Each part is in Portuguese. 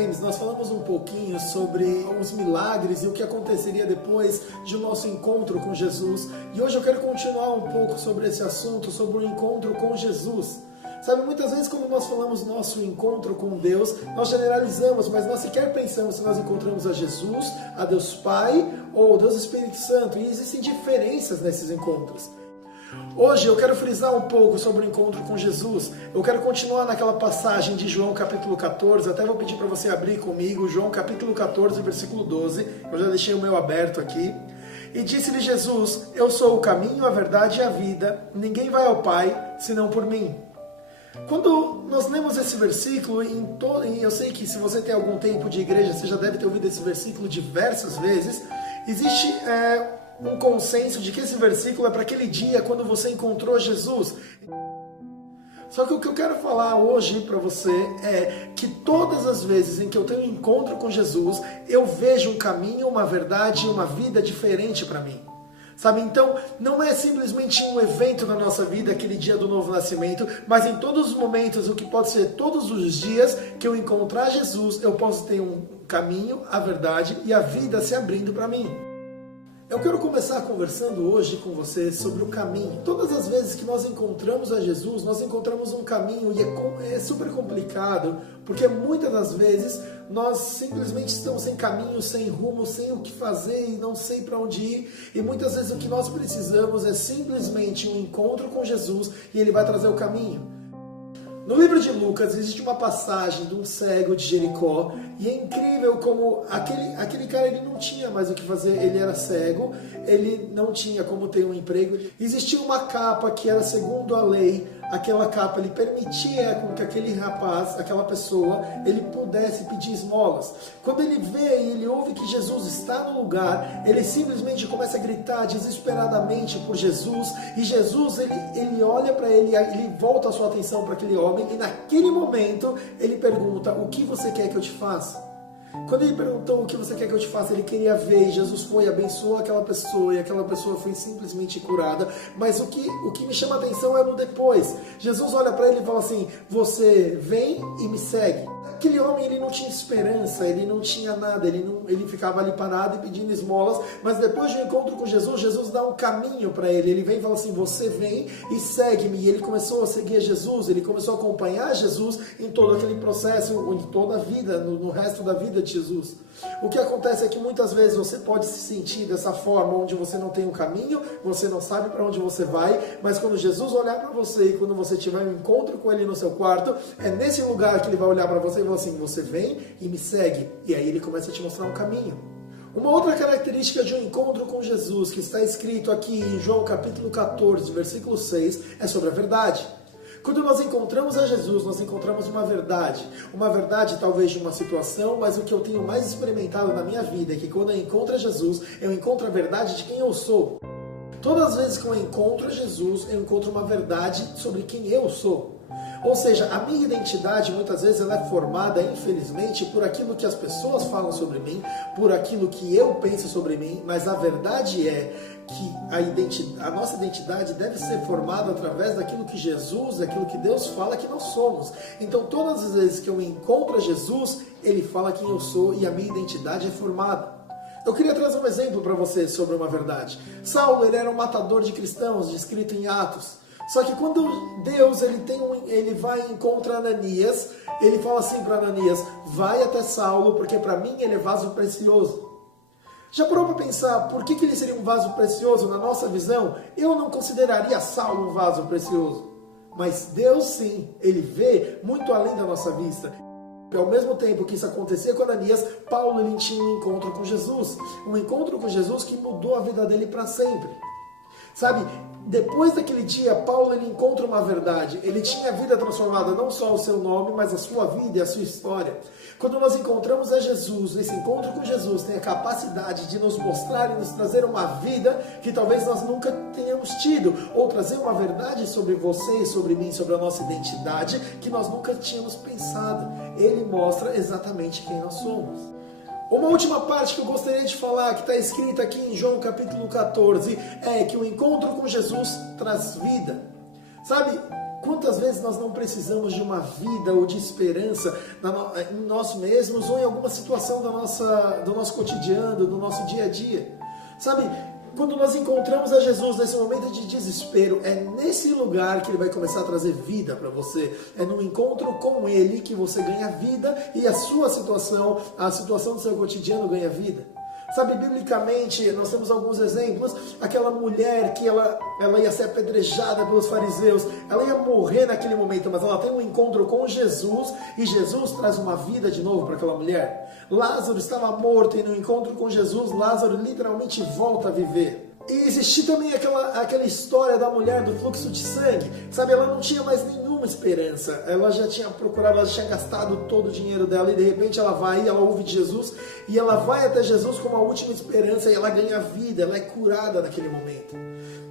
James, nós falamos um pouquinho sobre os milagres e o que aconteceria depois de nosso encontro com Jesus. E hoje eu quero continuar um pouco sobre esse assunto, sobre o encontro com Jesus. Sabe, muitas vezes quando nós falamos nosso encontro com Deus, nós generalizamos, mas nós sequer pensamos se nós encontramos a Jesus, a Deus Pai ou Deus Espírito Santo. E existem diferenças nesses encontros. Hoje eu quero frisar um pouco sobre o encontro com Jesus. Eu quero continuar naquela passagem de João capítulo 14, até vou pedir para você abrir comigo, João capítulo 14, versículo 12, eu já deixei o meu aberto aqui. E disse-lhe Jesus, eu sou o caminho, a verdade e a vida, ninguém vai ao Pai, senão por mim. Quando nós lemos esse versículo, e eu sei que se você tem algum tempo de igreja, você já deve ter ouvido esse versículo diversas vezes, existe um consenso de que esse versículo é para aquele dia quando você encontrou Jesus. Só que o que eu quero falar hoje para você é que todas as vezes em que eu tenho um encontro com Jesus, eu vejo um caminho, uma verdade, uma vida diferente para mim. Sabe, então não é simplesmente um evento na nossa vida, aquele dia do novo nascimento, mas em todos os momentos, o que pode ser todos os dias que eu encontrar Jesus, eu posso ter um caminho, a verdade e a vida se abrindo para mim. Eu quero começar conversando hoje com você sobre o caminho. Todas as vezes que nós encontramos a Jesus, nós encontramos um caminho e é super complicado, porque muitas das vezes nós simplesmente estamos sem caminho, sem rumo, sem o que fazer e não sei para onde ir. E muitas vezes o que nós precisamos é simplesmente um encontro com Jesus e Ele vai trazer o caminho. No livro de Lucas existe uma passagem de um cego de Jericó e é incrível como aquele cara ele não tinha mais o que fazer, ele era cego, ele não tinha como ter um emprego. Existia uma capa que era segundo a lei, aquela capa ele permitia com que aquele rapaz, aquela pessoa, ele pudesse pedir esmolas. Quando ele vê e ele ouve que Jesus está no lugar, ele simplesmente começa a gritar desesperadamente por Jesus e Jesus ele olha para ele, ele volta a sua atenção para aquele homem e naquele momento ele pergunta, o que você quer que eu te faça? Quando ele perguntou o que você quer que eu te faça, ele queria ver, e Jesus foi, abençoou aquela pessoa, e aquela pessoa foi simplesmente curada. Mas o que me chama a atenção é no depois. Jesus olha para ele e fala assim, você vem e me segue. Aquele homem ele não tinha esperança, ele não tinha nada, ele ficava ali parado e pedindo esmolas, mas depois de um encontro com Jesus, Jesus dá um caminho para ele, ele vem e fala assim, você vem e segue-me, e ele começou a seguir Jesus, ele começou a acompanhar Jesus em todo aquele processo, em toda a vida, no resto da vida de Jesus. O que acontece é que muitas vezes você pode se sentir dessa forma, onde você não tem um caminho, você não sabe para onde você vai, mas quando Jesus olhar para você e quando você tiver um encontro com Ele no seu quarto, é nesse lugar que Ele vai olhar para você e falar assim, você vem e me segue, e aí Ele começa a te mostrar um caminho. Uma outra característica de um encontro com Jesus, que está escrito aqui em João capítulo 14, versículo 6, é sobre a verdade. Quando nós encontramos a Jesus, nós encontramos uma verdade talvez de uma situação, mas o que eu tenho mais experimentado na minha vida é que quando eu encontro a Jesus, eu encontro a verdade de quem eu sou. Todas as vezes que eu encontro a Jesus, eu encontro uma verdade sobre quem eu sou. Ou seja, a minha identidade muitas vezes ela é formada, infelizmente, por aquilo que as pessoas falam sobre mim, por aquilo que eu penso sobre mim, mas a verdade é que a nossa identidade deve ser formada através daquilo que Jesus, daquilo que Deus fala que nós somos. Então todas as vezes que eu encontro a Jesus, Ele fala quem eu sou e a minha identidade é formada. Eu queria trazer um exemplo para você sobre uma verdade. Saulo ele era um matador de cristãos, descrito em Atos. Só que quando Deus ele vai e encontra Ananias, ele fala assim para Ananias, vai até Saulo, porque para mim ele é vaso precioso. Já parou para pensar por que ele seria um vaso precioso na nossa visão? Eu não consideraria Saulo um vaso precioso. Mas Deus sim, Ele vê muito além da nossa vista. Ao mesmo tempo que isso acontecia com Ananias, Paulo ele tinha um encontro com Jesus. Um encontro com Jesus que mudou a vida dele para sempre. Sabe, depois daquele dia, Paulo ele encontra uma verdade. Ele tinha a vida transformada, não só o seu nome, mas a sua vida e a sua história. Quando nós encontramos a Jesus, esse encontro com Jesus tem a capacidade de nos mostrar e nos trazer uma vida que talvez nós nunca tenhamos tido, ou trazer uma verdade sobre você e sobre mim, sobre a nossa identidade, que nós nunca tínhamos pensado. Ele mostra exatamente quem nós somos. Uma última parte que eu gostaria de falar, que está escrita aqui em João capítulo 14, é que o encontro com Jesus traz vida. Sabe, Quantas vezes nós não precisamos de uma vida ou de esperança em nós mesmos ou em alguma situação do nosso cotidiano, do nosso dia a dia? Sabe, quando nós encontramos a Jesus nesse momento de desespero, é nesse lugar que Ele vai começar a trazer vida para você. É no encontro com Ele que você ganha vida e a situação do seu cotidiano ganha vida. Sabe, biblicamente, nós temos alguns exemplos. Aquela mulher que ela ia ser apedrejada pelos fariseus, ela ia morrer naquele momento, mas ela tem um encontro com Jesus e Jesus traz uma vida de novo para aquela mulher. Lázaro estava morto e no encontro com Jesus, Lázaro literalmente volta a viver. E existia também aquela história da mulher do fluxo de sangue, sabe, ela não tinha mais nenhuma esperança, ela já tinha procurado, ela já tinha gastado todo o dinheiro dela e de repente ela ouve de Jesus e ela vai até Jesus com uma última esperança e ela ganha vida, ela é curada naquele momento.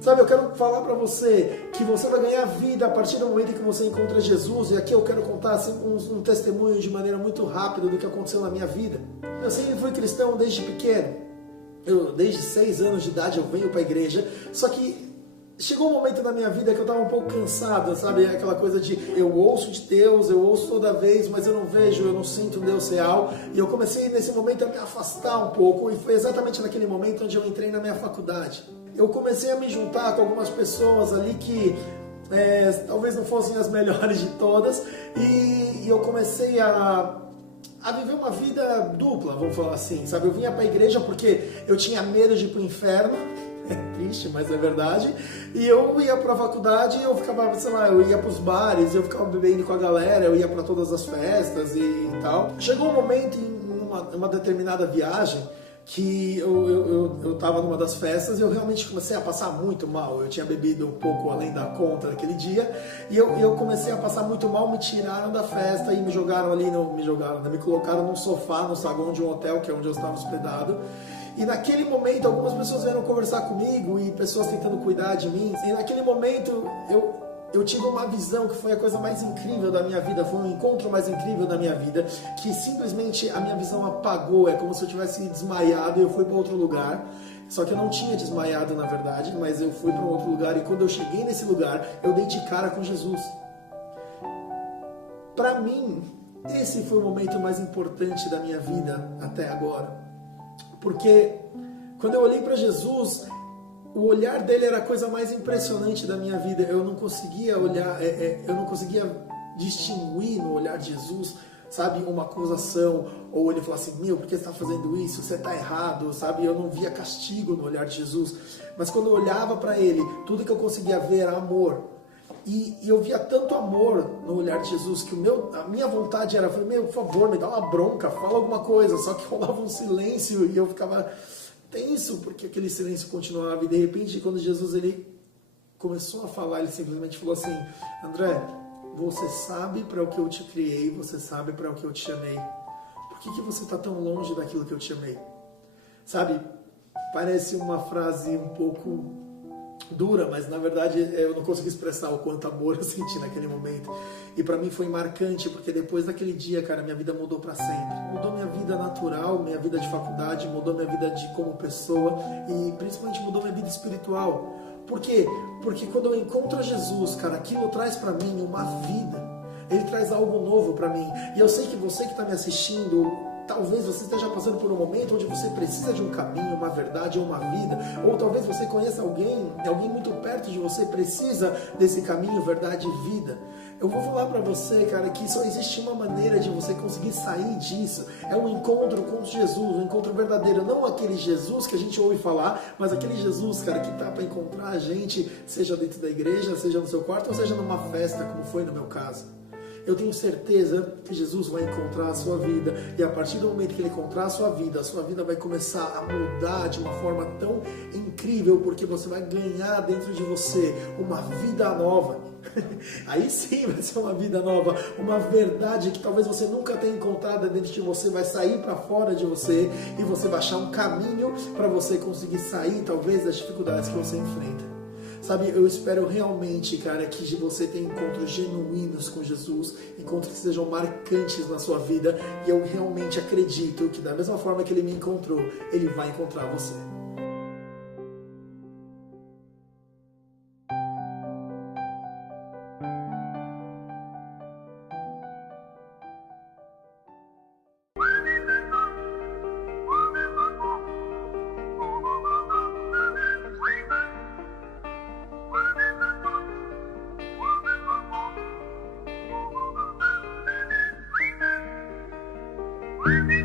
Sabe, eu quero falar para você que você vai ganhar vida a partir do momento em que você encontra Jesus, e aqui eu quero contar assim, um testemunho de maneira muito rápida do que aconteceu na minha vida. Eu sempre fui cristão desde pequeno. Desde 6 anos de idade eu venho para a igreja, só que chegou um momento na minha vida que eu estava um pouco cansado, sabe? Aquela coisa de eu ouço de Deus, eu ouço toda vez, mas eu não vejo, eu não sinto um Deus real. E eu comecei nesse momento a me afastar um pouco, e foi exatamente naquele momento onde eu entrei na minha faculdade. Eu comecei a me juntar com algumas pessoas ali que talvez não fossem as melhores de todas, e eu comecei a viver uma vida dupla, vamos falar assim, sabe? Eu vinha para a igreja porque eu tinha medo de ir para o inferno, é triste, mas é verdade, e eu ia para a faculdade e eu ficava, sei lá, eu ia para os bares, eu ficava bebendo com a galera, eu ia para todas as festas e tal. Chegou um momento em uma determinada viagem que eu estava numa das festas e eu realmente comecei a passar muito mal. Eu tinha bebido um pouco além da conta naquele dia e eu comecei a passar muito mal. Me tiraram da festa e me jogaram ali, me colocaram num sofá no saguão de um hotel, que é onde eu estava hospedado. E naquele momento algumas pessoas vieram conversar comigo e pessoas tentando cuidar de mim. E naquele momento eu tive uma visão que foi a coisa mais incrível da minha vida, foi um encontro mais incrível da minha vida, que simplesmente a minha visão apagou, é como se eu tivesse desmaiado e eu fui para outro lugar. Só que eu não tinha desmaiado na verdade, mas eu fui para um outro lugar e quando eu cheguei nesse lugar, eu dei de cara com Jesus. Para mim, esse foi o momento mais importante da minha vida até agora. Porque quando eu olhei para Jesus, o olhar dele era a coisa mais impressionante da minha vida. Eu não conseguia olhar, eu não conseguia distinguir no olhar de Jesus, sabe, uma acusação, ou ele falar assim, por que você está fazendo isso? Você está errado, sabe? Eu não via castigo no olhar de Jesus. Mas quando eu olhava para ele, tudo que eu conseguia ver era amor. E eu via tanto amor no olhar de Jesus que a minha vontade era, por favor, me dá uma bronca, fala alguma coisa. Só que rolava um silêncio e eu ficava tenso, porque aquele silêncio continuava, e de repente quando Jesus ele começou a falar, ele simplesmente falou assim, André, você sabe para o que eu te criei, você sabe para o que eu te chamei, por que você está tão longe daquilo que eu te chamei? Sabe, parece uma frase um pouco dura, mas na verdade eu não consegui expressar o quanto amor eu senti naquele momento. E para mim foi marcante, porque depois daquele dia, cara, minha vida mudou para sempre. Mudou minha vida natural, minha vida de faculdade, mudou minha vida como pessoa e principalmente mudou minha vida espiritual. Por quê? Porque quando eu encontro Jesus, cara, aquilo traz para mim uma vida. Ele traz algo novo para mim. E eu sei que você que está me assistindo, talvez você esteja passando por um momento onde você precisa de um caminho, uma verdade ou uma vida, ou talvez você conheça alguém muito perto de você, precisa desse caminho, verdade e vida. Eu vou falar pra você, cara, que só existe uma maneira de você conseguir sair disso. É um encontro com Jesus, um encontro verdadeiro. Não aquele Jesus que a gente ouve falar, mas aquele Jesus, cara, que tá pra encontrar a gente, seja dentro da igreja, seja no seu quarto, ou seja numa festa, como foi no meu caso. Eu tenho certeza que Jesus vai encontrar a sua vida, e a partir do momento que Ele encontrar a sua vida vai começar a mudar de uma forma tão incrível, porque você vai ganhar dentro de você uma vida nova. Aí sim vai ser uma vida nova, uma verdade que talvez você nunca tenha encontrado dentro de você, vai sair para fora de você, e você vai achar um caminho para você conseguir sair, talvez, das dificuldades que você enfrenta. Sabe, eu espero realmente, cara, que você tenha encontros genuínos com Jesus, encontros que sejam marcantes na sua vida, e eu realmente acredito que da mesma forma que Ele me encontrou, Ele vai encontrar você. Música